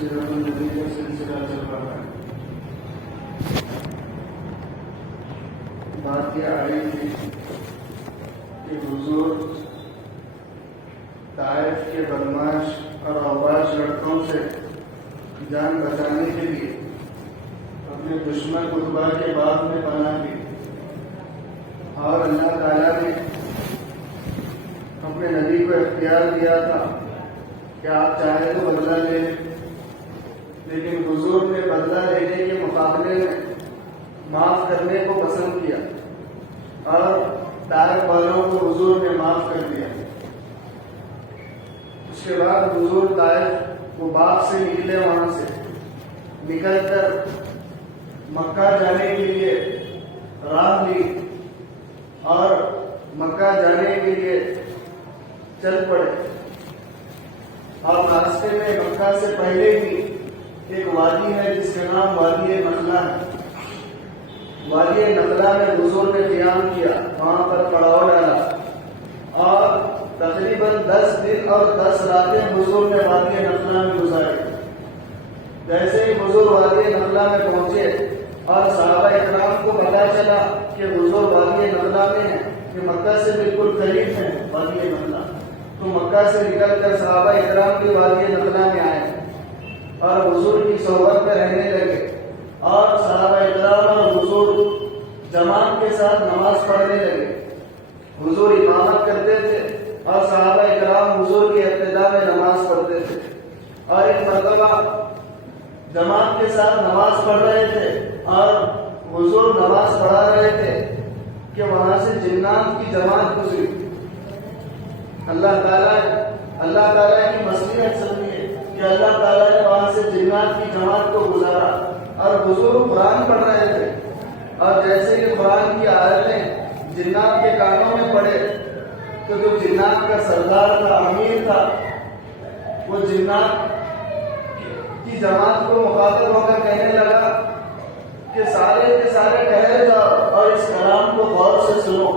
سیرت النبی کا سلسلہ چل رہا ہے۔ بات یہ آئی تھی کہ حضور طائف کے بدماش اور اوباش لڑکوں سے جان بچانے کے لیے اپنے دشمن قطبہ کے باغ میں پناہ لی، اور اللہ تعالیٰ نے اپنے نبی کو اختیار دیا تھا کہ آپ چاہے تو بدلہ لے لیں، لیکن حضور نے بدلہ لینے کے مقابلے میں معاف کرنے کو پسند کیا اور طائف والوں کو حضور نے معاف کر دیا۔ اس کے بعد حضور طائف وہ باغ سے نکلے، وہاں سے نکل کر مکہ جانے کے لیے راہ لی اور مکہ جانے کے لیے چل پڑے، اور راستے میں مکہ سے پہلے بھی ایک وادی ہے جس کا نام وادی نخلا ہے۔ وادی نخلا میں حضور نے قیام کیا، وہاں پر پڑاؤ ڈالا، اور تقریباً 10 دن اور 10 راتیں حضور نے وادی نخلا میں گزاری۔ جیسے ہی حضور وادی نخلا میں پہنچے اور صحابہ اکرام کو پتا چلا کہ حضور وادی نخلا میں ہیں، کہ مکہ سے بالکل قریب ہے وادی نخلا، تو مکہ سے نکل کر صحابہ اکرام بھی وادی نخلا میں آئے اور حضور کی صحبت میں رہنے لگے، اور صحابہ اکرام اور حضور جماعت کے ساتھ نماز پڑھنے لگے۔ حضور امامت کرتے تھے اور صحابہ اکرام حضور کی ابتدا میں نماز پڑھتے تھے، اور ایک مرتبہ جماعت کے ساتھ نماز پڑھ رہے تھے اور حضور نماز پڑھا رہے تھے کہ وہاں سے جنات کی جماعت گزری۔ اللہ تعالیٰ کی مصلحت سمجھیے کہ اللہ تعالیٰ نے وہاں سے جنات کی جماعت کو گزارا، اور حضور قرآن پڑھ رہے تھے، اور جیسے ہی قرآن کی آیتیں جنات کے کانوں میں پڑے تو جو جنات کا سردار تھا، امیر تھا، وہ جنات کی جماعت کو مخاطب ہو کر کہنے لگا کہ سارے کے سارے ٹھہر جاؤ اور اس کلام کو غور سے سنو۔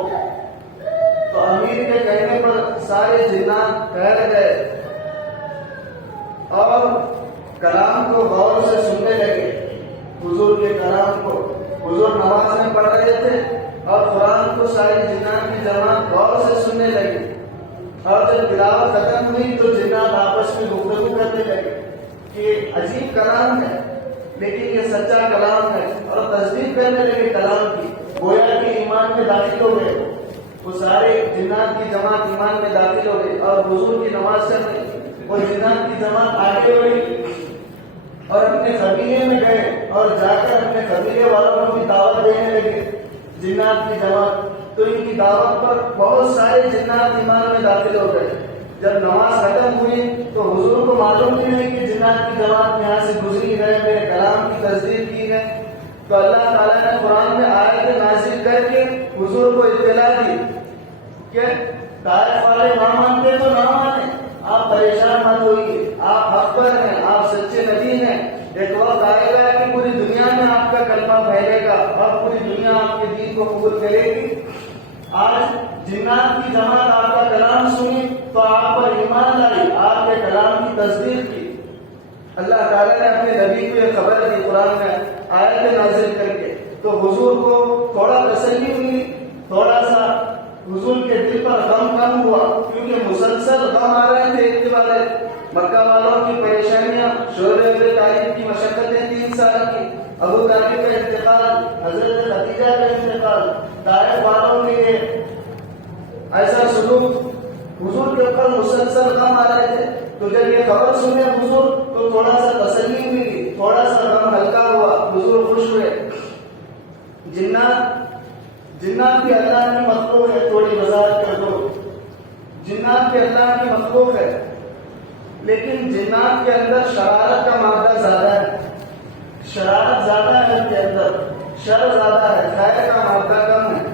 تو امیر کے کہنے پر سارے جنات ٹھہر گئے اور کلام کو غور سے سننے لگے، حضور کے کلام کو۔ حضور نماز میں پڑھ رہے تھے اور قرآن کو ساری جنات کی جماعت غور سے سننے لگی، اور جب تلاوت ختم ہوئی تو جنات آپس میں گفتگو کرنے لگے کہ عجیب کلام ہے، لیکن یہ سچا کلام ہے، اور تصدیق کرنے لگے کلام کی، گویا کہ ایمان میں داخل ہو گئے۔ وہ سارے جنات کی جماعت ایمان میں داخل ہو گئی اور حضور کی نماز چل رہی، وہ جنات کی جماعت آگے بڑھی اور اپنے قبیلے میں گئے، اور جا کر اپنے قبیلے والوں کو بھی دعوت دینے لگے جنات کی جماعت۔ تو ان کی دعوت پر بہت سارے جنات ایمان میں داخل ہو گئے۔ جب نماز ختم ہوئی تو حضور کو معلوم بھی نہیں کہ جنات کی جماعت یہاں سے گزری ہے، میرے کلام کی تصدیق کی ہے، تو اللہ تعالیٰ نے قرآن میں آیت نازل کر کے حضور کو اطلاع دی کہ طائف والے نہ مانتے تو نہ مانے، آپ پریشان مت ہوئیے، آپ حق پر ہیں، آپ سچے نبی ہیں، ایک وقت آئے گا کہ پوری دنیا میں آپ کا کلمہ پھیلے گا اور پوری دنیا آپ کے دین کو قبول کرے گی۔ آج جنات کی جماعت آپ کا کلام سنی تو آپ پر ایمان لائی، آپ کے کلام کی تصدیق کی۔ اللہ تعالیٰ نے اپنے نبی کو یہ خبر دی قرآن میں آیت نازل کر کے، تو حضور کو تھوڑا تسلی ہوئی، تھوڑا سا حضور کے دل پر غم کم ہوا، کیونکہ مسلسل غم آ رہے تھے ایک کے بعد ایک۔ مکہ والوں کی پریشانیاں، شعیب ابن طالب کی مشقتیں 3 سال کی، ابو طالب کا انتقال، حضرت خدیجہ کا انتقال، طائف والوں کے لیے ایسا سلوک، حضور کے اوپر مسلسل غم آ رہے تھے۔ تو جب یہ خبر سنے حضور تو تھوڑا سا تسلی ہوئی، تھوڑا سا غم ہلکا ہوا، حضور خوش ہوئے۔ جنات بھی اللہ کی مخلوق ہے، تھوڑی وضاحت کر دو۔ جنات بھی اللہ کی مخلوق ہے، لیکن جنات کے اندر شرارت کا مادہ زیادہ ہے، شرارت زیادہ ہے ان کے اندر، شر زیادہ ہے، خیر کا مادہ کم ہے۔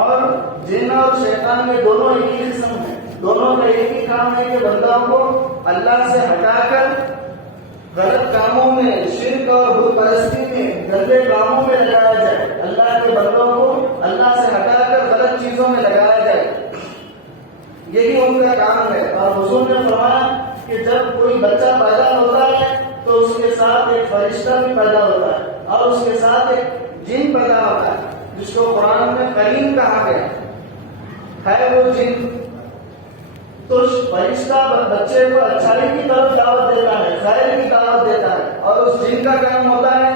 اور جن اور شیطان کے دونوں ایک ہی قسم ہیں، دونوں کا ایک ہی کام ہے کہ بندوں کو اللہ سے ہٹا کر غلط کاموں میں، شرک اور بت پرستی میں، گندے کاموں میں لگایا جائے، اللہ کے بندوں کو اللہ سے ہٹا کر غلط چیزوں میں لگایا جائے، یہی ان کا کام ہے۔ اور حضور نے فرمایا کہ جب کوئی بچہ پیدا ہوتا ہے تو اس کے ساتھ ایک فرشتہ بھی پیدا ہوتا ہے اور اس کے ساتھ ایک جن پیدا ہوتا ہے جس کو قرآن میں قرین کہا گیا ہے وہ جن. تو فرشتہ بچے کو اچھائی کی طرف دعوت دیتا ہے، خیر کی دعوت دیتا ہے، اور اس جن کا کام ہوتا ہے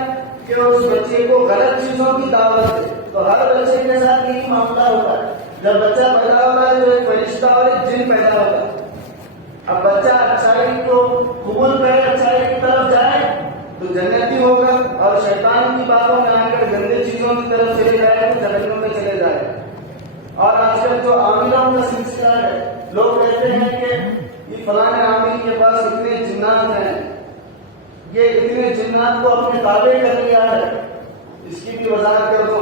کہ وہ اس بچے کو غلط چیزوں کی دعوت دے. تو ہر بچے کے ساتھ یہی معاملہ ہوتا ہے. جب بچہ پیدا ہوتا ہے تو ایک فرشتہ اور ایک جن پیدا ہوتا ہے. اب بچہ اچھائی کو قبول کرے، اچھائی کی طرف جائے تو جنتی ہوگا، اور شیطان کی باتوں میں آ کر گندے چیزوں کی طرف چلے جائے تو جہنم میں چلے جائے. اور آج کل جو عاملوں کا سلسلہ ہے، لوگ کہتے ہیں کہ یہ فلاں عامل کے پاس اتنے جنات ہیں، یہ اتنے جنات کو اپنے تابع کر لیا ہے. اس کی بھی وضاحت کر دو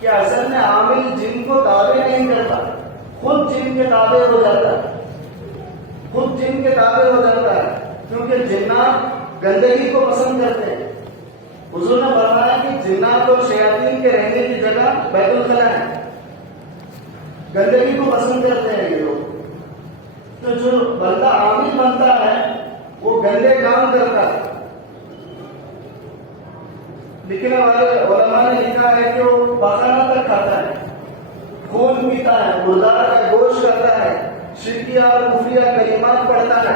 کہ اصل میں عامل جن کو تابع نہیں کرتا، خود جن کے تابع ہو جاتا ہے، خود جن کے تابع ہو جاتا ہے. کیونکہ جنات گندگی کو پسند کرتے ہیں. حضور نے فرمایا کہ جنات اور شیاطین کے رہنے کی جگہ بیت الخلا ہے. گندگی کو پسند کرتے ہیں یہ لوگ. تو جو بندہ عامل بنتا ہے وہ گندے کام کرتا ہے. لکھنے والے علماء نے لکھا ہے کہ وہ پخانہ تک کھاتا ہے، خون پیتا ہے، مردار کا گوشت کرتا ہے، شرکیہ اور کفریہ کلمات پڑھتا ہے.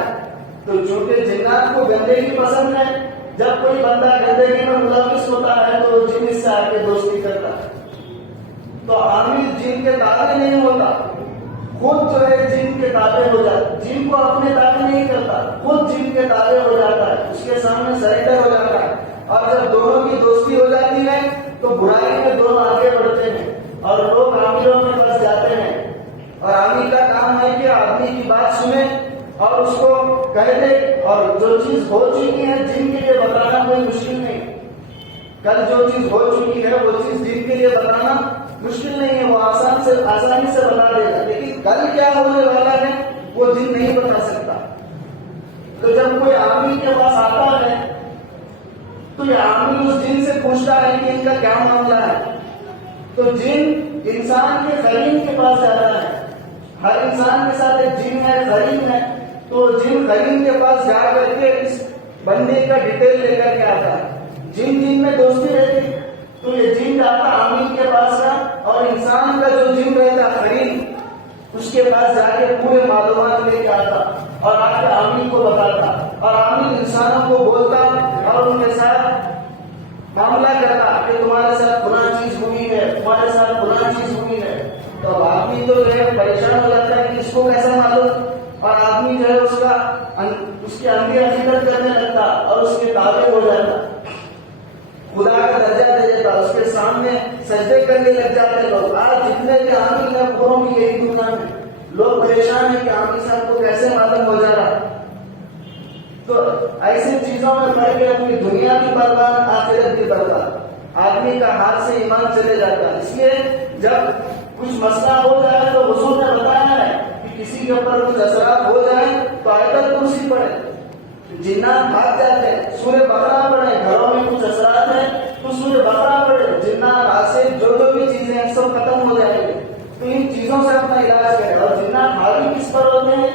تو چونکہ جنات کو گندگی پسند ہے، جب کوئی بندہ گندگی میں ملوث ہوتا ہے تو جن اس سے آ کے دوستی کرتا ہے. تو عامل جن کے تابع نہیں ہوتا، خود جو ہے جن کے تابع ہو جاتا. جن کو اپنے تابع نہیں کرتا، خود جن کے تابع ہو جاتا ہے، اس کے سامنے سریندر ہو جاتا ہے. اور جب دونوں کی دوستی ہو جاتی ہے تو برائی میں دونوں آگے بڑھتے ہیں اور لوگ عاملوں میں پھنس جاتے ہیں. اور عامل کا کام ہے کہ آدمی کی بات سنے اور اس کو کہہ دے، اور جو چیز ہو چکی ہے جن کے لیے بتانا کوئی مشکل نہیں. کل جو چیز ہو چکی ہے وہ چیز جن کے لیے بتانا مشکل نہیں ہے، وہ آسانی سے بتا دے گا. لیکن کل کیا ہونے والا ہے وہ جن نہیں بتا سکتا. تو جب کوئی عامل کے پاس آتا ہے تو یہ عامل اس جن سے پوچھتا ہے کہ ان کا کیا معاملہ ہے. تو جن انسان کے قرین کے پاس جاتا ہے. ہر انسان کے ساتھ ایک جن ہے، قرین ہے. تو جن قرین کے پاس جا کر کے اس بندے کا ڈیٹیل لے کر کے آتا ہے. جن میں دوستی رہتی تو یہ جن جاتا عامل کے پاس کا، اور انسان کا جو جن رہتا قرین اس کے پاس جا کے پورے معلومات لے کے آتا اور آ کے عامل کو بتاتا. اور عامل انسانوں کو بولتا اور ان کے ساتھ معاملہ کرتا کہ تمہارے ساتھ فلاں چیز ہوئی ہے، تمہارے ساتھ فلاں چیز ہوئی ہے. تو آدمی تو جو ہے پریشان ہو جاتا ہے کہ اس کو کیسا معلوم، اور آدمی جو ہے اس کے اندر عقیدت کرنے لگتا اور اس کے تابع ہو جاتا، خدا کا درجہ دے دیتا، اس کے سامنے سجدے کرنے لگ جاتے لوگ. آج جتنے بھی عامل ہیں پوروں کی یہی دکان ہے. لوگ پریشان ہیں کہ عامل صاحب کو کیسے معلوم ہو جا رہا. تو ایسی چیزوں میں پڑ کے اپنی دنیا بھی برباد، آخرت بھی برباد. آدمی کا ہاتھ سے ایمان چلے جاتا ہے. اس لیے جب کچھ مسئلہ ہو جائے تو حضور نے بتایا ہے کہ کسی کے اوپر کچھ اثرات ہو جائیں تو آیت الکرسی پڑھے. جنات بھاگ جاتے ہیں، سورہ بقرہ پڑھے. گھروں میں کچھ اثرات ہیں تو سورہ بقرہ پڑھے. جنات آصف جو بھی چیزیں ہیں سب ختم ہو جائیں گے. تو ان چیزوں سے اپنا علاج کرے. اور جنات حاوی کس پر ہوتے ہیں؟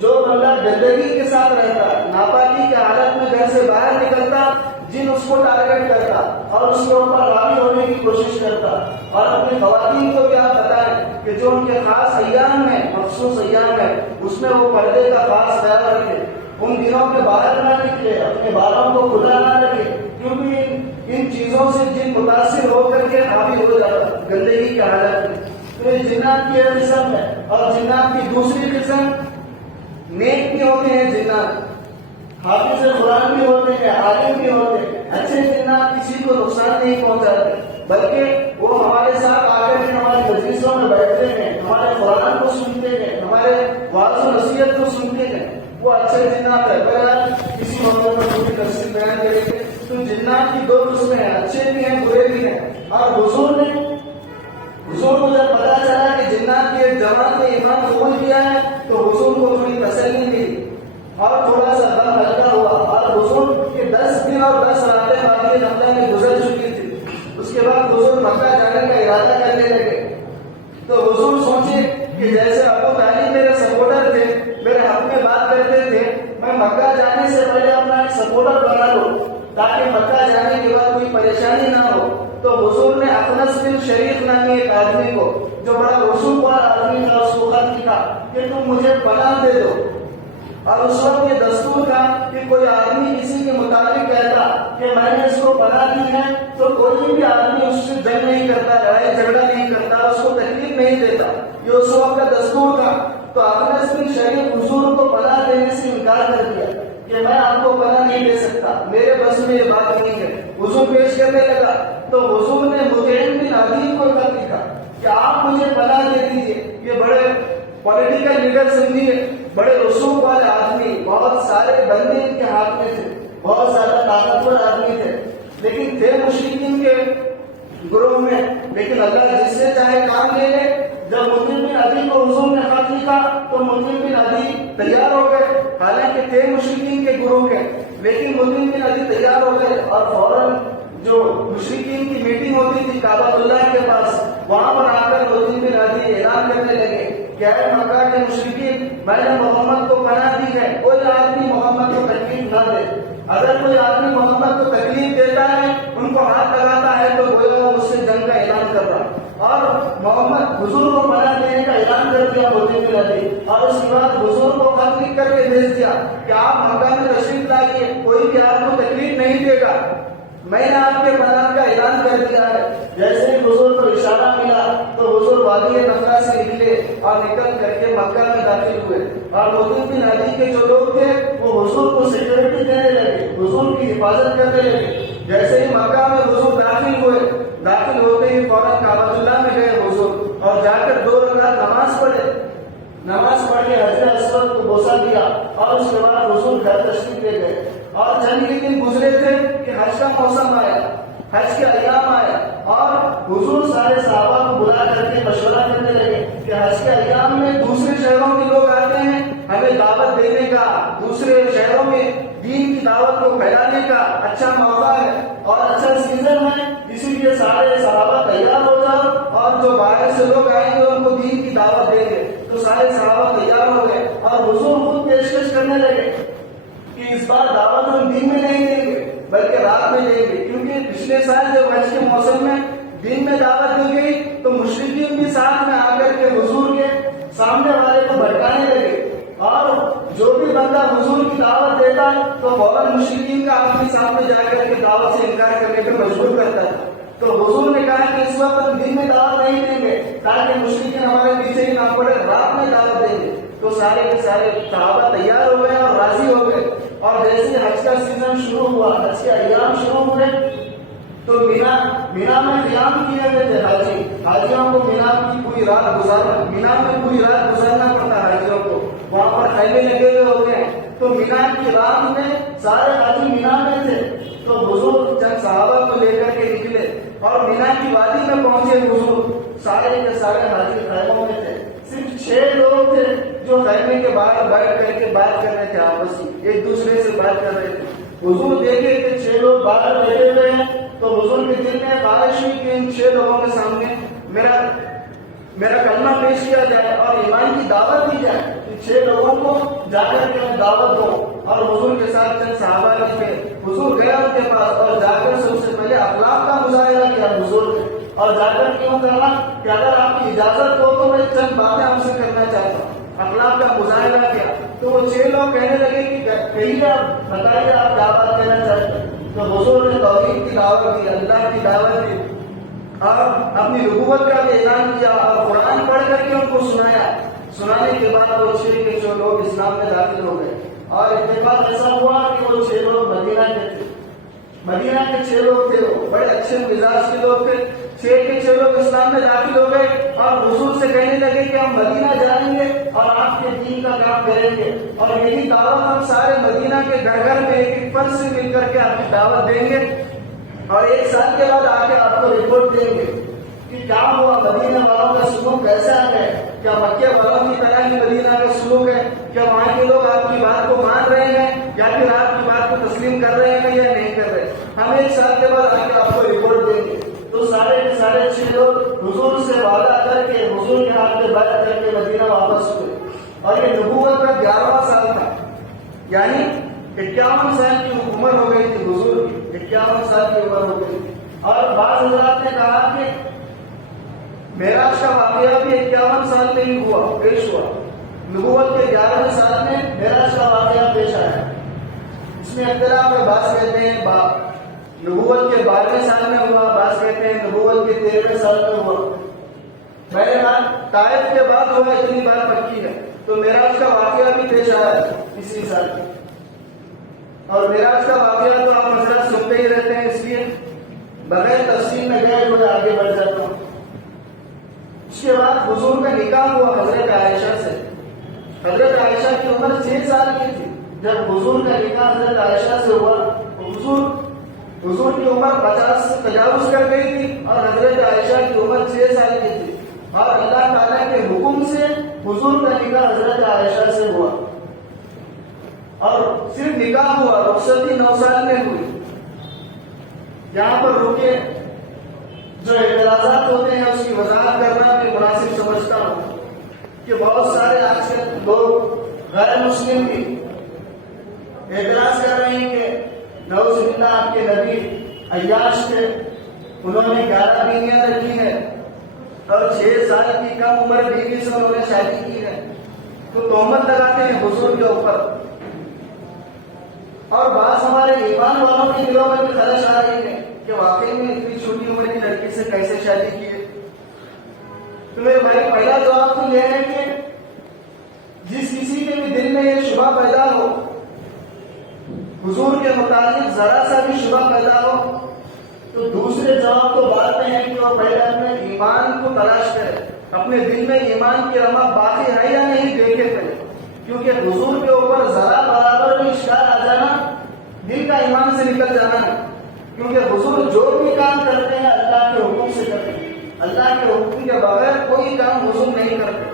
جو بندہ گندگی کے ساتھ رہتا، ناپاکی کے حالت میں گھر سے باہر نکلتا، جن اس کو ٹارگیٹ کرتا اور اس کے اوپر راضی ہونے کی کوشش کرتا. اور اپنی خواتین کو بھی آپ بتائیں کہ جو ان کے خاص ایام ہیں، مخصوص ایام ہیں، اس میں وہ پردے کا خاص خیال رکھے. ان دنوں میں باہر نہ نکلے، اپنے بالوں کو کھلا نہ رکھے، کیونکہ ان چیزوں سے جن متاثر ہو کر کے حاوی ہو جاتا گندگی کی حالت میں. تو یہ جنات کی ایک قسم ہے. اور جنات کی دوسری قسم نیک بھی ہوتے ہیں. جنات حافظ قرآن بھی ہوتے ہیں، عالم بھی ہوتے ہیں. اچھے جنات کسی کو نقصان نہیں پہنچاتے، بلکہ وہ ہمارے ساتھ آ کر کے ہماری مجلسوں میں بیٹھتے ہیں، ہمارے قرآن کو سنتے ہیں، ہمارے واعظ و نصیحت کو سنتے ہیں. وہ اچھے جنات ہے. بہرحال کسی موقع پر پوری تفصیل بیان کریں گے. تو جنات کی دو قسمیں ہیں، اچھے بھی ہیں، برے بھی ہیں. اور حضور کو جب پتا چلا کہ جنات کی ایک جماعت نے ایمان قبول کیا ہے تو حضور کو تھوڑی تسلی ملی اور تھوڑا سا غم ہلکا ہوا. اور حضور کے 10 دن اور 10 راتیں باقی رمضان میں گزر چکی تھی. اس کے بعد حضور مکہ جانے کا ارادہ کرنے لگے. تو حضور سوچے کہ جیسے ابو طالب میرے سپورٹر تھے، میرے حق میں بات کرتے تھے، اسکوٹر بنا لو تاکہ مکہ جانے کے بعد کوئی پریشانی نہ ہو. تو حضور نے اخنس بن شریف نامی ایک آدمی کو جو بڑا رسوخ والا آدمی تھا اس کو خط لکھا کہ تم مجھے پناہ دے دو. اور اس وقت یہ دستور تھا کہ کوئی آدمی کسی کے مطابق کہتا کہ میں نے اس کو پناہ دی ہے تو کوئی بھی آدمی اس سے جنگ نہیں کرتا, لڑائی جھگڑا نہیں کرتا, اس کو تکلیف نہیں دیتا. یہ اس وقت کا دستور تھا. تو اخنس بن شریف حضور کو پناہ دینے سے انکار کر دیا کہ میں آپ کو پناہ نہیں دے سکتا, میرے بس میں یہ بات نہیں ہے. حضور پیش کرنے لگا تو حضور نے مطعم بن عدی کو خط لکھا کہ آپ مجھے پناہ دے دیجیے. یہ بڑے پولیٹیکل لیڈر سمجھیے, بڑے رسوخ والے آدمی, بہت سارے بندے ان کے ہاتھ میں تھے, بہت زیادہ طاقتور آدمی تھے, لیکن تھے مشرکین کے گروہ میں. لیکن اللہ جس سے چاہے کام لے لے. جب مطعم بن عدی کو حضور نے خط لکھا تو مطعم بن عدی تیار ہو گئے, حالانکہ تھے مشرکین کے گروہ کے, لیکن مطعم بن عدی تیار ہو گئے اور فوراً جو مشرکین کی میٹنگ ہوتی تھی کعبۃ اللہ کے پاس, وہاں پر آ کر مطعم بن عدی اعلان کرنے لگے کہ اے مکہ کے مشرکین, میں نے محمد کو پناہ دی ہے, کوئی آدمی محمد کو تکلیف نہ دے. اگر کوئی آدمی محمد کو تکلیف دیتا ہے, ان کو ہاتھ لگاتا ہے, تو گویا وہ مجھ سے جنگ کا اعلان کر رہا. اور محمد حضور کو پناہ دینے کا اعلان کر دیا مطعم بن عدی, اور اس کے بعد حضور کو خط لکھ کر کے بھیج دیا کہ آپ مکہ میں تشریف لائیے, کوئی بھی آپ کو تکلیف نہیں دے گا, میں نے آپ کے پناہ کا اعلان کر دیا ہے. جیسے ہی حضور کو اشارہ ملا تو حضور وادی نخلا سے نکلے اور نکل کر کے مکہ میں داخل ہوئے. اور مطعم بن عدی کے جو لوگ تھے وہ حضور کو سیکورٹی دینے لگے, حضور کی حفاظت کرنے لگے. جیسے ہی مکہ میں حضور داخل ہوئے, داخل ہوتے ہی فوراً کعبۃ اللہ میں گئے حضور, اور جا کر 2 رکعت نماز پڑھے. نماز پڑھ کے حجر اسود کو بوسہ دیا اور اس کے بعد حضور گھر تشریف لے گئے. اور چند ہی دن گزرے تھے کہ حج کا موسم آیا, حج کے ایام آئے, اور حضور سارے صحابہ کو بلا کر کے مشورہ کرنے لگے کہ حج کے ایام میں دوسرے شہروں کے لوگ آتے ہیں, ہمیں دعوت دینے کا, دوسرے شہروں میں دین کی دعوت کو پھیلانے کا اچھا موقع ہے اور اچھا سیزن ہے, اسی لیے سارے صحابہ تیار ہو جاؤ, اور جو باہر سے لوگ آئیں گے ان کو دین کی دعوت دیں گے. تو سارے صحابہ تیار ہو گئے اور حضور خود پیشکش کرنے لگے کہ اس بار دعوت ہم دن میں نہیں دیں گے بلکہ رات میں دیں گے, کیونکہ پچھلے سال جب حج کے موسم میں دن میں دعوت دی گئی تو مشرکین بھی ساتھ میں آ کر کے حضور کے سامنے والے کو بھٹکانے لگے, اور جو بھی بندہ حضور کی دعوت دیتا تو فوراً مشرکین کا اپنے سامنے جا کر کے دعوت سے انکار کرنے پر مجبور کرتا تھا. تو حضور نے کہا کہ اس وقت ہم دن میں دعوت نہیں دیں گے تاکہ مشرکین ہمارے پیچھے ہی نہ پڑے, رات میں دعوت دیں گے. تو سارے کے سارے صحابہ تیار ہو گئے اور راضی ہو گئے. اور جیسے حج کا سیزن شروع ہوا, حج کے ایام شروع ہوئے, تو مینا میں قیام کیے گئے تھے حاجیوں کو مینا میں پوری رات گزارنا پڑتا ہے حاجیوں کو, وہاں پر خیمے لگے ہوئے ہوتے ہیں. تو مینا کی رات میں سارے حاجی مینا میں تھے. تو حضور چند صحابہ کو لے کر کے نکلے اور مینا کی وادی میں پہنچے. حضور سارے کے سارے حاجی خیموں میں تھے, صرف 6 لوگ تھے جو خیمے کے باہر بیٹھ کر کے بات کر رہے تھے, آپس میں ایک دوسرے سے بات کر رہے تھے. حضور دیکھے کہ 6 لوگ باہر بیٹھے ہوئے ہیں, تو حضور کے دل میں خواہش ہوئی کہ ان 6 لوگوں کے سامنے میرا کلمہ پیش کیا جائے اور ایمان کی دعوت دی جائے. 6 لوگوں کو جا کر کے دعوت دو. اور حضور کے ساتھ چند صحابہ نکلے, حضور گیا ان کے پاس اور جا کر سب سے پہلے اخلاق کا مظاہرہ کیا حضور نے, اور جا کر کیوں کرنا کہ اگر آپ کی اجازت ہو تو میں چند باتیں آپ سے کرنا چاہتا ہوں. اخلاق کا مظاہرہ کیا تو وہ 6 لوگ کہنے لگے کہ کہیے آپ بتائیے آپ کیا بات کہنا چاہتے ہیں. تو حضور نے توحید کی دعوت دی, اللہ کی دعوت دی, اور اپنی نبوت کا بھی اعلان کیا اور قرآن پڑھ کر کے ان کو سنایا. سنانے کے بعد وہ 6 کے 6 لوگ اسلام میں داخل ہو گئے. اور اتفاق ایسا ہوا کہ وہ 6 لوگ مدینہ کے تھے. مدینہ کے 6 لوگ تھے, وہ بڑے اچھے مزاج کے لوگ تھے. 6 کے 6 لوگ اسلام میں داخل ہو گئے اور حضور سے کہنے لگے کہ ہم مدینہ جائیں گے اور آپ کے دین کا کام کریں گے, اور یہی دعوت ہم سارے مدینہ کے گھر گھر میں ایک ایک فرد سے مل کر کے آپ کی دعوت دیں گے, اور 1 سال کے بعد آ کے آپ کو رپورٹ دیں گے کہ کیا ہوا, مدینہ والوں کا سلوک کیسا ہے, کیا مکہ والوں کی طرح ہی مدینہ کا سلوک ہے, کیا وہاں کے لوگ آپ کی بات کو مان رہے ہیں یا پھر آپ کی بات کو تسلیم کر رہے ہیں یا نہیں کر رہے. ہم 1 سال کے بعد آ کے آپ کو رپورٹ دیں گے. تو سارے کے سارے 6 لوگ حضور سے وعدہ کر کے حضور کے ہاتھ میں بیعت کر کے مدینہ واپس ہوئے. اور یہ نبوت کا 11واں سال تھا, یعنی 51 سال کی عمر ہو گئی تھی حضور کی، 51 سال کی عمر ہو گئی تھی. اور بعض حضرات نے کہا کہ معراج کا واقعہ بھی 51 سال میں ہی پیش ہوا. نبوت کے 11ویں سال میں معراج کا واقعہ پیش آیا. اس میں اختلاف ہے، بعض کہتے ہیں نبوت کے 12ویں سال میں ہوا، بعض کہتے ہیں نبوت کے 13ویں سال میں ہوا. بہرحال طائف کے بعد ہوا، اتنی بات پکی ہے. تو معراج کا واقعہ بھی پیش آیا اسی سال میں. اور معراج کا واقعہ تو آپ حضرات سنتے ہی رہتے ہیں، اس لیے بغیر تفصیل میں گئے ہوئے آگے بڑھ جاتا ہوں. اس کے بعد حضور کا نکاح ہوا حضرت عائشہ سے. حضرت عائشہ کی عمر 6 سال کی تھی جب حضور کا نکاح حضرت عائشہ سے ہوا. حضور کی عمر 50 سے تجاوز کر گئی تھی اور حضرت عائشہ کی عمر 6 سال کی تھی. اور اللہ تعالیٰ کے حکم سے حضور کا نکاح حضرت عائشہ سے ہوا. اور صرف نکاح ہوا، رخصتی 9 سال میں ہوئی. یہاں پر رکے، جو اعتراضات ہوتے ہیں اس کی وضاحت کرنا بھی مناسب سمجھتا ہوں کہ بہت سارے آج کل لوگ غیر مسلم بھی اعتراض کر رہے ہیں کہ نعوذ باللہ آپ کے نبی عیاش تھے، انہوں نے 11 بیویاں رکھی ہیں اور 6 سال کی کم عمر بیوی سے انہوں نے شادی کی ہے. تو تہمت لگاتے ہیں حضور کے اوپر. اور بعض ہمارے ایمان والوں کے دلوں میں بھی خلش آ رہی ہے کہ واقعی میں اتنی چھوٹی عمر کی لڑکی سے کیسے شادی کی ہے. تو میرے بھائی پہلا جواب تو یہ ہے کہ جس کسی کے بھی دل میں یہ شبہ پیدا ہو، حضور کے متعلق ذرا سا بھی شبہ پیدا ہو، تو دوسرے جواب تو بات میں ہے کہ وہ پہلے اپنے ایمان کو تلاش کرے، اپنے دل میں ایمان کی رمق باقی ہے یا نہیں دیکھے پہلے. کیونکہ حضور کے اوپر ذرا برابر بھی اشکال آ جانا دل کا ایمان سے نکل جانا ہے. کیونکہ حضور جو بھی کام کرتے ہیں اللہ کے حکم سے کرتے ہیں، اللہ کے حکم کے بغیر کوئی کام حضور نہیں کرتے.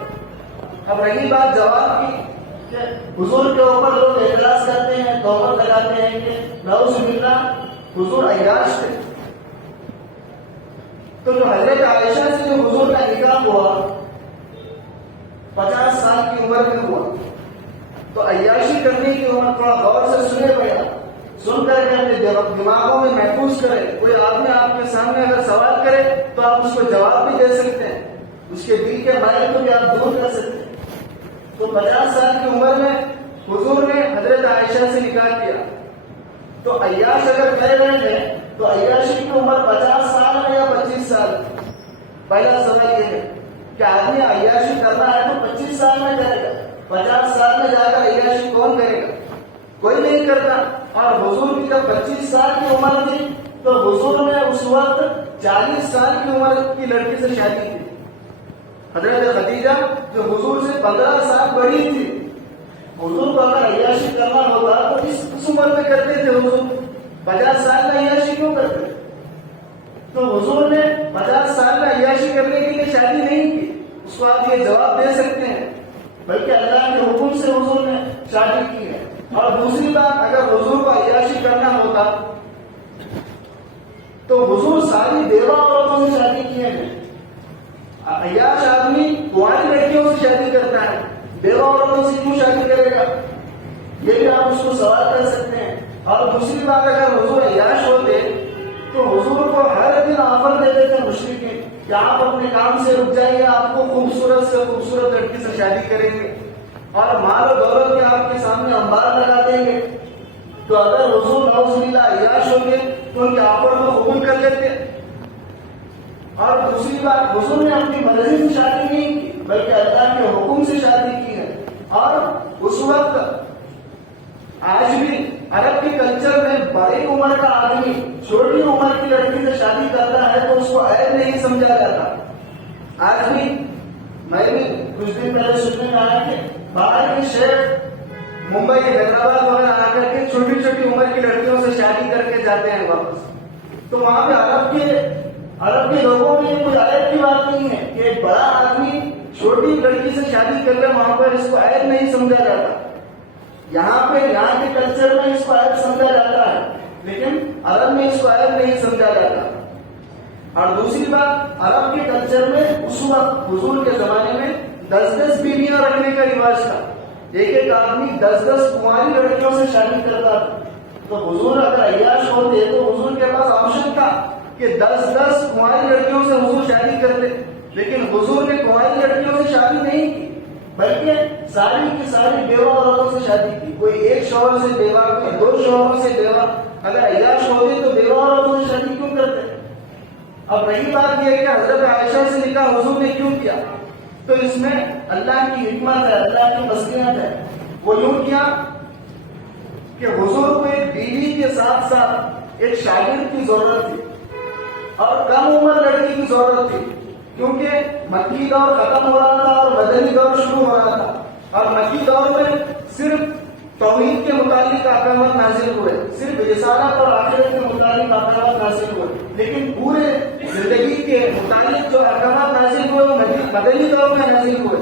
اب رہی بات جواب کی کہ حضور کے اوپر لوگ اعتراض کرتے ہیں، تہمت لگاتے ہیں کہ نعوذ باللہ حضور عیاش تھے. تو جو حضرت عائشہ سے جو حضور کا نکاح ہوا 50 سال کی عمر میں ہوا، تو عیاشی کرنے کی عمر تھوڑا غور سے سنے بھیا، سن کر کے اپنے دماغوں میں محفوظ کرے. کوئی آدمی آپ کے سامنے اگر سوال کرے تو آپ اس کو جواب بھی دے سکتے ہیں، اس کے دل کے مائل کو بھی آپ دور کر سکتے ہیں. تو 50 سال کی عمر میں حضور نے حضرت عائشہ سے نکاح کیا. تو عیاش اگر کہہ رہے ہیں تو عیاشی کی عمر 50 سال ہے یا 25 سال؟ پہلا سوال یہ ہے کہ آدمی عیاشی کرنا ہے تو 25 سال میں کرے گا. 50 سال میں جا کر عیاشی کون کرے گا؟ کوئی نہیں کرتا. اور حضور کی جب 25 سال کی عمر تھی تو حضور نے اس وقت 40 سال کی عمر کی لڑکی سے شادی کی. حضرت خدیجہ جو حضور سے 15 سال بڑی تھی، حضور کو اگر عیاشی کرنا ہوتا تو اس عمر میں کرتے تھے. حضور 50 سال میں عیاشی کیوں کرتے؟ تو حضور نے 50 سال میں عیاشی کرنے کے لیے شادی نہیں کی. اس کو آپ یہ جواب دے سکتے ہیں، بلکہ اللہ کے حکم سے حضور نے شادی کی ہے. اور دوسری بات، اگر حضور کو عیاشی کرنا ہوتا تو حضور ساری بیوہ عورتوں سے شادی کیے ہیں. عیاش آدمی کنواری لڑکیوں سے شادی کرتا ہے، بیوہ عورتوں سے کیوں شادی کرے گا؟ یہ بھی آپ اس کو سوال کر سکتے ہیں. اور دوسری بات، اگر حضور عیاش ہوتے تو حضور کو ہر دن آفر دے دیتے مشرکین کہ آپ اپنے کام سے رک جائیے، آپ کو خوبصورت سے خوبصورت لڑکی سے شادی کریں گے اور مال و دولت کے آپ کے سامنے انبار لگا دیں گے. تو اگر حضور نعوذ باللہ عیاش ہوتے تو ان کے آفر کو قبول کر لیتے. اور دوسری بات، حضور نے اپنی مرضی سے شادی نہیں کی بلکہ اللہ کے حکم سے شادی کی ہے. اور اس وقت آج بھی عرب کے کلچر میں بڑی عمر کا آدمی چھوٹی عمر کی لڑکی سے شادی کرتا ہے تو اس کو عیب نہیں سمجھا جاتا. آج بھی میں بھی کچھ دن پہلے سننے میں آیا کہ باہر کے شہر ممبئی حیدرآباد وغیرہ آ کر کے چھوٹی چھوٹی عمر کی لڑکیوں سے شادی کر کے جاتے ہیں واپس. تو وہاں پہ عرب کے لوگوں میں کوئی عیب کی بات نہیں ہے کہ ایک بڑا آدمی چھوٹی لڑکی سے شادی کر لے، وہاں پر اس کو عیب نہیں سمجھا جاتا. یہاں کے کلچر میں اس کو عیب سمجھا جاتا ہے، لیکن عرب میں اس کو عیب نہیں سمجھا جاتا. اور دوسری بات، عرب کے کلچر میں اس وقت حضور کے زمانے میں 10 بیویاں رکھنے کا رواج تھا. ایک ایک آدمی 10 کنواری لڑکیوں سے شادی کرتا تھا. تو حضور اگر عیاش ہوتے تو حضور کے پاس آپشن تھا کہ 10 کنواری لڑکیوں سے حضور شادی کرتے، لیکن حضور نے کنواری لڑکیوں سے شادی نہیں کی، بلکہ ساری کی ساری بیوہ عورتوں سے شادی کی. کوئی ایک شوہر سے بیوہ، کوئی 2 شوہروں سے بیوہ. اگر عیاش ہوتے تو بیوہ عورتوں سے شادی کیوں کرتے؟ اب رہی بات یہ ہے کہ حضرت عائشہ سے نکاح حضور نے کیوں کیا، تو اس میں اللہ کی حکمت ہے، اللہ کی مصلحت ہے. وہ یوں کیا کہ حضور کو ایک بیوی کے ساتھ ساتھ ایک شاگرد کی ضرورت تھی اور کم عمر لڑکی کی ضرورت تھی، کیونکہ مکی دور ختم ہو رہا تھا اور مدنی دور شروع ہو رہا تھا. اور مکی دور میں صرف توحید کے متعلق احکامات نازل ہوئے، صرف رسالت اور آخرت کے متعلق احکامات نازل ہوئے، لیکن پورے زندگی کے متعلق جو احکامات نازل ہوئے وہ مدنی دور میں نازل ہوئے.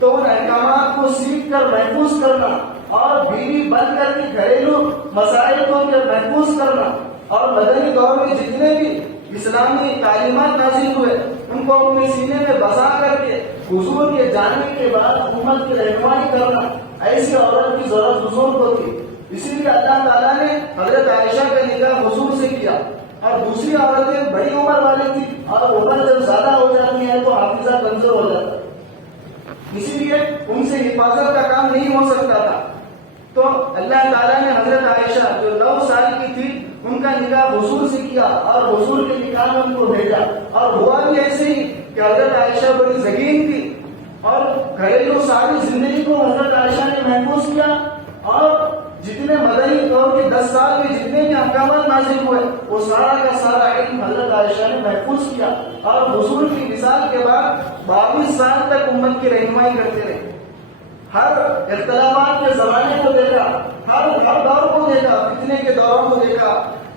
تو ان احکامات کو سیکھ کر محفوظ کرنا اور بیوی بن کر کے گھریلو مسائل کو محفوظ کرنا، اور مدنی دور میں جتنے بھی اسلامی تعلیمات نازل ہوئے ان کو اپنے سینے میں بسا کر کے حضور کے جانے کے بعد امت کی رہنمائی کرنا، ایسی عورت کی ضرورت حضور کو تھی. اسی لیے اللہ تعالیٰ نے حضرت عائشہ کا نکاح حضور سے کیا. اور دوسری عورتیں بڑی عمر والی تھی اور عمر جب زیادہ ہو جاتی ہے تو حافظہ کمزور ہو جاتا ہے، اسی لیے ان سے حفاظت کا کام نہیں ہو سکتا تھا. تو اللہ تعالیٰ نے حضرت عائشہ جو 9 سال کی تھی ان کا نکاح حضور سے کیا اور حضور کے نکاح میں ان کو بھیجا. اور ہوا بھی ایسے ہی کہ حضرت عائشہ بڑی ذکین تھی اور گھریلو ساری زندگی کو حضرت عائشہ نے محفوظ کیا. اور جتنے مدنی دور کے 10 سال میں جتنے بھی احکامات نازل ہوئے وہ سارا کا سارا علم حضرت عائشہ نے محفوظ کیا. اور حضور کی وصال کے بعد 22 سال تک امت کی رہنمائی کرتے رہے. ہر اختلافات کے زمانے کو دیکھا، ہر دور کو دیکھا، فتنے کے دوروں کو دیکھا،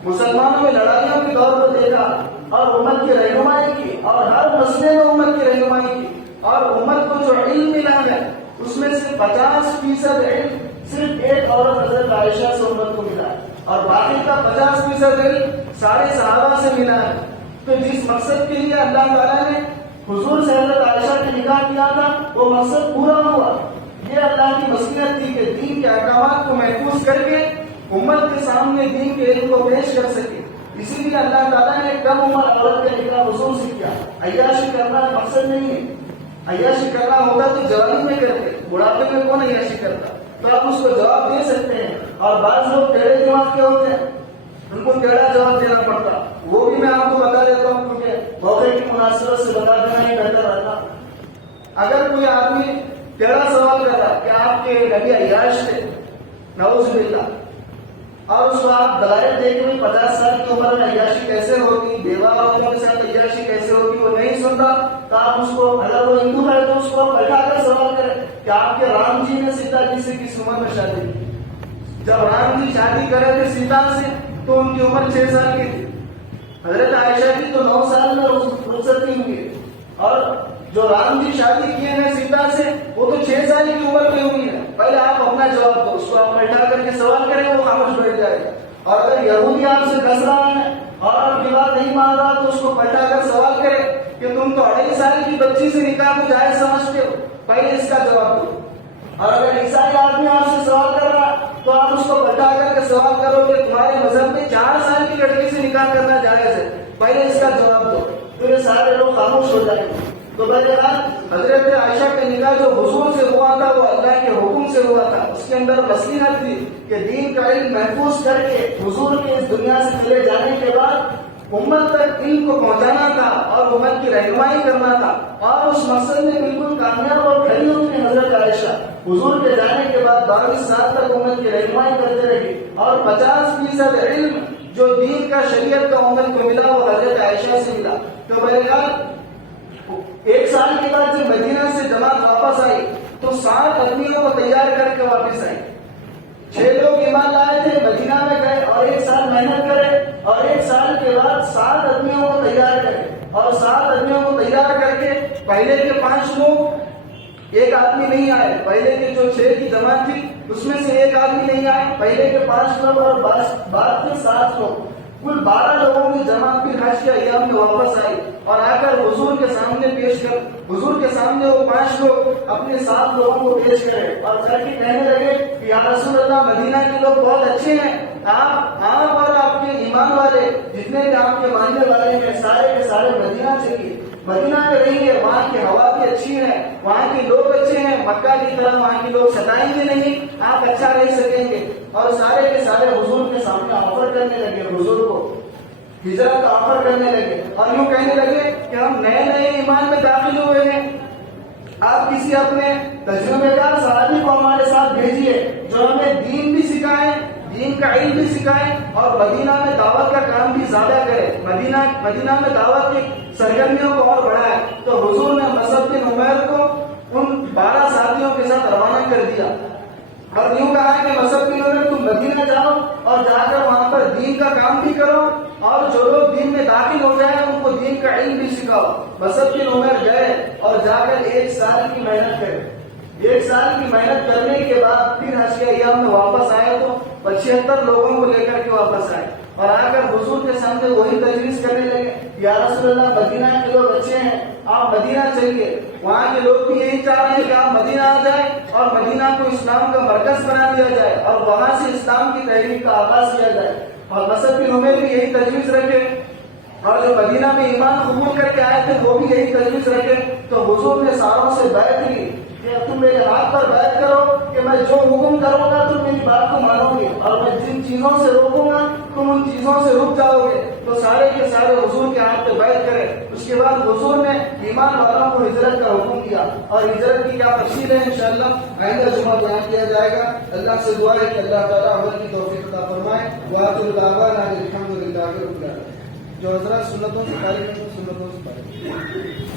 مسلمانوں میں لڑائیوں کے دور کو دیکھا اور امت کی رہنمائی کی، اور ہر مسئلے میں امت کی رہنمائی کی. اور امت کو جو علم ملا ہے اس میں سے 50% علم صرف ایک عورت حضرت عائشہ سے امت کو ملا ہے، اور باقی کا 50% علم سارے صحابہ سے ملا ہے. تو جس مقصد کے لیے اللہ تعالیٰ نے حضور سے حضرت عائشہ کی نکاح کیا تھا وہ مقصد پورا ہوا. یہ اللہ کی مصلحت تھی کہ دین کے احکامات کو محفوظ کر کے امت کے سامنے دین کے علم کو پیش کر سکے. اسی لیے اللہ تعالیٰ نے کم عمر عورت کا نکاح حضور سے کیا. عیاشی کرنا مقصد نہیں ہے، عیاشی کرنا ہوتا تو جوانی میں کرتے، بڑھاپے میں کون عیاشی کرتا؟ تو آپ اس کو جواب دے سکتے ہیں. اور بعض لوگ ٹیڑھے دماغ کے ہوتے ہیں، ان کو ٹیڑھا جواب دینا پڑتا. وہ بھی میں آپ کو بتا دیتا ہوں کیونکہ موقع کی مناسبت سے بتا دینا ہی بہتر رہتا. اگر کوئی آدمی ٹیڑھا سوال کر رہا کہ آپ کے نبی عیاش تھے، نعوذ باللہ، اور اس کو آپ دلائل دے کے 50 سال کی عمر میں عیاشی کیسے ہوگی، بیوہ عورتوں کے ساتھ عیاشی کیسے ہوگی، وہ نہیں سنتا، تو آپ اس کو، اگر وہ ہندو ہے تو اس کو بیٹھا کر سوال کریں کہ آپ کے رام جی نے سیتا جی سے کس عمر میں شادی کی؟ جب رام جی شادی کرے تھے سیتا سے تو ان کی عمر 6 سال کی تھی. حضرت عائشہ کی تو 9 سال میں رخصتی ہوئی، اور جو رام جی شادی کیے ہیں سیتا سے وہ تو 6 سال کی عمر میں ہوئی ہے. پہلے آپ اپنا جواب دو، اس کو آپ بیٹھا کر کے سوال کریں، وہ خاموش بیٹھ جائے گا. اور اگر یہودی آپ سے کس رہا ہے اور آپ کی بات نہیں مان رہا تو اس کو بیٹھا کر سوال کریں کہ تم تو 2.5 سال کی بچی سے نکاح کو جائز سمجھتے ہو، پہلے اس کا جواب دو. اور اگر عیسائی آدمی آپ سے سوال کر رہا تو آپ اس کو بتا کر کے سوال کرو کہ تمہارے مذہب میں 4 سال کی لڑکی سے نکاح کرنا جائز ہے، پہلے اس کا جواب دو. تو یہ سارے لوگ خاموش ہو جائیں گے. تو بہرحال حضرت عائشہ کا نکاح جو حضور سے ہوا تھا وہ اللہ کے حکم سے ہوا تھا. اس کے اندر مصلحت تھی کہ دین کا علم محفوظ کر کے حضور کے اس دنیا سے چلے جانے کے بعد امت تک علم کو پہنچانا تھا اور امت کی رہنمائی کرنا تھا. اور اس مقصد میں بالکل کامیاب اور کھڑی ہوتی حضرت عائشہ حضور کے جانے کے بعد 22 سال تک امت کی رہنمائی کرتے رہی. اور 50% علم جو دین کا شریعت کا امت کو ملا وہ حضرت عائشہ سے ملا. تو بہرحال 1 سال کے بعد جب مدینہ سے جماعت واپس آئی تو 7 آدمیوں کو تیار کر کے واپس آئی. 6 لوگ ایمان لائے تھے، مدینہ میں گئے اور 1 سال محنت کرے، اور 1 سال کے بعد 7 آدمیوں کو تیار کرے. اور 7 آدمیوں کو تیار کر کے پہلے کے 5 لوگ 1 آدمی نہیں آئے. پہلے کے جو 6 کی جماعت تھی اس میں سے 1 آدمی نہیں آئے. پہلے کے 5 لوگ اور بعد کے 7 لوگ. کل 12 لوگوں کی جماعت پھر حج کے ایام میں واپس آئی اور آ کر حضور کے سامنے پیش کر حضور کے سامنے وہ 5 لوگ اپنے 7 لوگوں کو پیش کرے اور کر کے کہنے لگے کہ یا رسول اللہ مدینہ کے لوگ بہت اچھے ہیں، آپ اور آپ کے ایمان والے جتنے بھی آپ کے ماننے والے ہیں سارے کے سارے مدینہ چلیے، مدینہ میں رہیے، وہاں کی ہوا بھی اچھی ہے، وہاں کے لوگ اچھے ہیں، مکہ کی طرح وہاں کے لوگ ستائیں گے نہیں، آپ اچھا رہ سکیں گے۔ اور سارے کے سارے حضور کے سامنے آفر کرنے لگے، حضور کو ہجرت کا آفر کرنے لگے اور یوں کہنے لگے کہ ہم نئے نئے ایمان میں داخل ہوئے ہیں، آپ کسی اپنے تجربے کار صحابی کو ہمارے ساتھ بھیجیے جو ہمیں دین بھی سکھائے، دین کا علم بھی سکھائے اور مدینہ میں دعوت کا کام بھی زیادہ کرے، مدینہ میں دعوت کی سرگرمیوں کو اور بڑھائے۔ تو حضور نے مصعب بن عمیر کو ان 12 ساتھیوں کے ساتھ روانہ کر دیا اور یوں کہا کہ مصعب بن عمیر تم مدینہ جاؤ اور جا کر وہاں پر دین کا کام بھی کرو اور جو لوگ دین میں داخل ہو جائے ان کو دین کا علم بھی سکھاؤ۔ مصعب بن عمیر گئے اور جا کر 1 سال کی محنت کرے، 1 سال کی محنت کرنے کے بعد پھر حج کے ایام میں واپس آئے تو 75 لوگوں کو لے کر کے واپس آئے اور آ کر حضور کے سامنے وہی تجویز کرنے لگے، یا رسول اللہ مدینہ کے لوگ اچھے ہیں، آپ مدینہ چلیے، وہاں کے لوگ بھی یہی چاہ رہے ہیں کہ آپ مدینہ آ جائیں اور مدینہ کو اسلام کا مرکز بنا دیا جائے اور وہاں سے اسلام کی تحریک کا آغاز کیا جائے۔ اور مصعب بن عمیر بھی یہی تجویز رکھے اور جو مدینہ میں ایمان قبول کر کے آئے تھے وہ بھی یہی تجویز رکھے۔ تو حضور نے ساروں سے بیعت لی کہ تم میرے ہاتھ پر بیعت کرو کہ میں جو حکم کروں گا تم میری بات کو مانو گے اور میں جن چیزوں سے روکوں گا تم ان چیزوں سے رک جاؤ گے۔ تو سارے کے سارے حضور کے ہاتھ پہ بیعت کرے۔ اس کے بعد حضور نے ایمان والوں کو ہجرت کا حکم دیا اور ہجرت کی کیا تفصیل ہے انشاءاللہ آئندہ جمعہ بیان کیا جائے گا۔ اللہ سے دعا ہے کہ اللہ تعالیٰ عمل کی توفیق عطا فرمائے۔ وآخر دعوانا الحمد للہ رب العالمین۔ جو حضرات سنتوں سے قائل ہیں سنتوں سے قائل ہیں۔